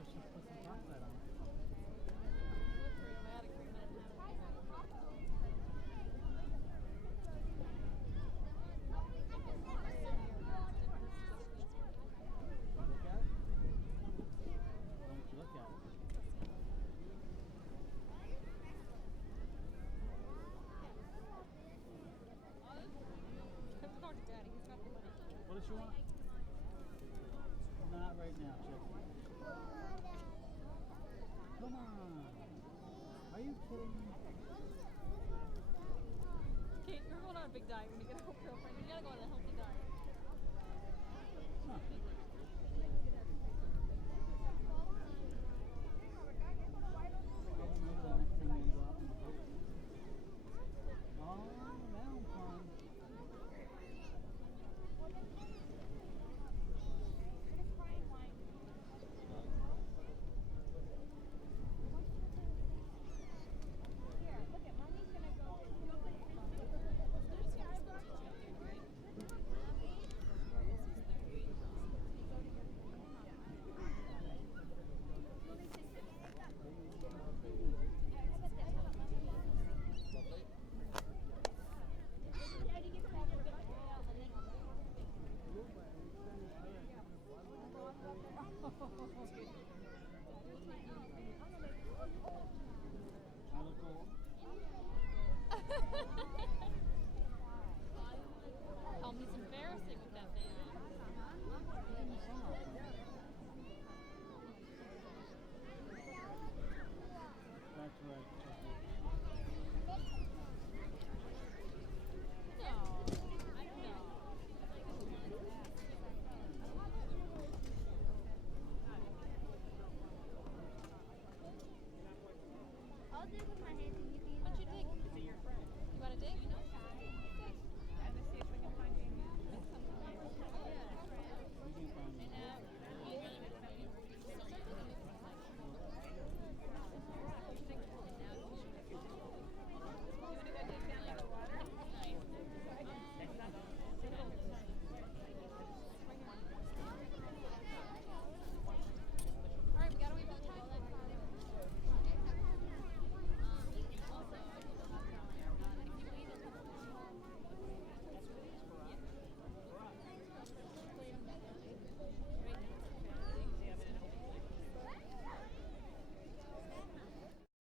her to put some chocolate on it. Look at it? Why don't you look at it? Talk to Daddy. He's got the money. What does she want? Not right now, Jesse. Come on. Are you kidding me? Kate, you're going on a big diet when you get a girlfriend. You gotta go on a healthy diet.